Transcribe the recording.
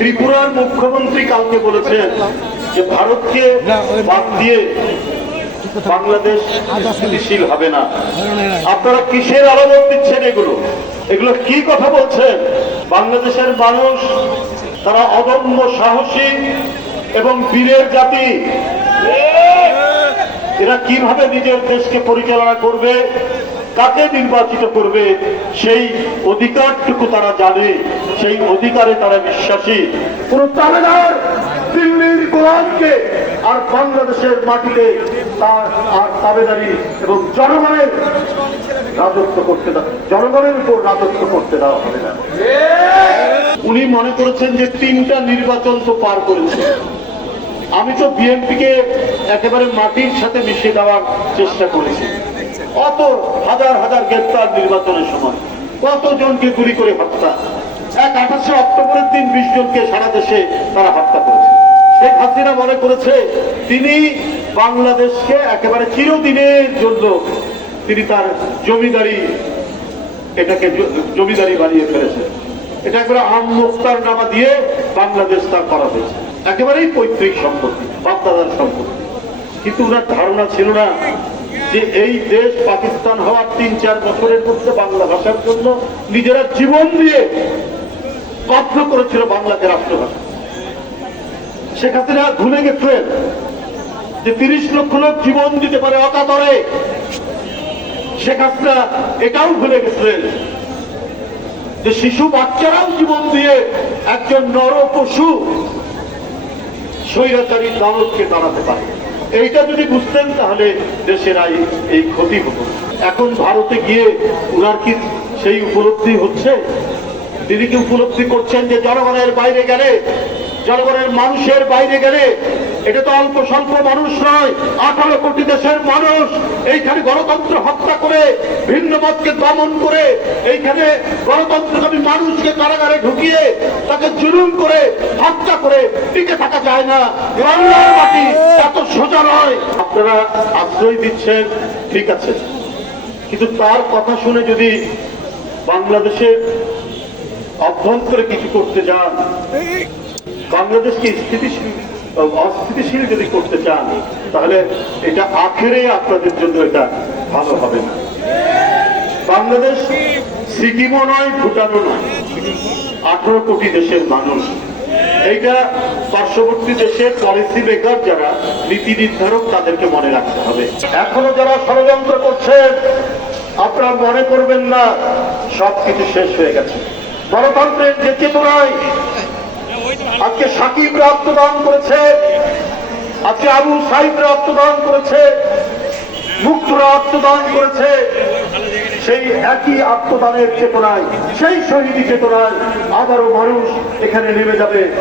ত্রিপুরার মুখ্যমন্ত্রী কালকে বলেছেন যে ভারতকে বাদ দিয়ে বাংলাদেশ স্থিতিশীল হবে না। আপনারা কিসের আলামত দিচ্ছেন এগুলো? এগুলো কি কথা বলছেন? বাংলাদেশের মানুষ তারা অদম্য সাহসী এবং বীরের জাতি। এরা কীভাবে নিজের দেশকে পরিচালনা করবে? কাকে নির্বাচিত করবে, সেই অধিকারটুকু তারা জানে, সেই অধিকারে তারা বিশ্বাসী। কোন তাবেদার দিল্লির গোলামকে আর বাংলাদেশের মাটিতে তার আর তাবেদারি এবং জনগণের রাজত্ব করতে দেওয়া জনগণের উপর রাজত্ব করতে দেওয়া হবে না। উনি মনে করেছেন যে তিনটা নির্বাচন তো পার করেছে আমি তো বিএনপিকে একেবারে মাটির সাথে মিশিয়ে দেওয়ার চেষ্টা করেছি। কত হাজার হাজার গ্রেপ্তার নির্বাচনের সময়? কতজনকে গুলি করে হত্যা? এক আঠাশে অক্টোবরের দিন বিশ জনকে সারা দেশে তারা হত্যা করেছে। শেখ হাসিনা মনে করেছে, তিনি বাংলাদেশকে একেবারে চিরদিনের জন্য তিনি তার জমিদারি এটাকে জমিদারি বানিয়ে ফেলেছে এটা একবারে আম মুক্তার নামা দিয়ে বাংলাদেশ তার করা হয়েছে। একেবারেই পৈতৃক সম্পত্তি, বাপদাদার সম্পত্তি। কিন্তু ওনার ধারণা ছিল না যে এই দেশ পাকিস্তান হওয়ার তিন, চার বছরের মধ্যে বাংলা ভাষার জন্য নিজেরা জীবন দিয়ে বাধ্য করেছিল বাংলাকে রাষ্ট্রভাষা। শেখ হাসিনা ভুলে গেছেন যে তিরিশ লক্ষ লোক জীবন দিতে পারে অকাতরে। হাসিনা এটাও ভুলে গেছিলেন যে শিশু বাচ্চারাও জীবন দিয়ে একজন নর পশু স্বৈরাচারী দানবকে দাঁড়াতে পারে। এইটা যদি বুঝতেন তাহলে দেশের আই এই ক্ষতি হতো। এখন ভারতে গিয়ে উনার কি সেই উপলব্ধি হচ্ছে? তিনি কি উপলব্ধি করছেন যে জনগণের বাইরে গেলে, জনগণের মানুষের বাইরে গেলে এটা তো অল্প স্বল্প মানুষ নয়, আঠারো কোটি দেশের মানুষ। এইখানে গণতন্ত্র হত্যা করে, ভিন্ন মতকে দমন করে, এইখানে গণতন্ত্রকামী মানুষকে কারাগারে ঢুকিয়ে তাকে জুলুম করে, হত্যা করে, টিকে থাকা যায় না। মাটি এত সোজা নয়। আপনারা আশ্রয় দিচ্ছেন, ঠিক আছে। কিন্তু তার কথা শুনে যদি বাংলাদেশের অভ্যন্তরে কিছু করতে যান বাংলাদেশকে স্থিতিশীল? অস্থিতিশীল যদি করতে চান, তাহলে এটা আখেরে আপনাদের জন্য এটা ভালো হবে না। বাংলাদেশ সিকিমও নয়, ভুটানও নয়। আঠারো কোটি দেশের মানুষ। এইটা পার্শ্ববর্তী দেশের পলিসি মেকার যারা, নীতি নির্ধারক তাদেরকে মনে রাখতে হবে। এখনও যারা ষড়যন্ত্র করছে, আপনারা মনে করবেন না, সবকিছু শেষ হয়ে গেছে। গণতন্ত্রের যে চেতনায় আজকে সাকিব রক্তদান করেছে। আজকে আবু সাহিব রক্তদান করেছে। মুক্তরা রক্তদান করেছে। সেই একই আত্মদানের চেতনায়, সেই শহীদ চেতনায় আবারও মানুষ এখানে নেমে যাবে।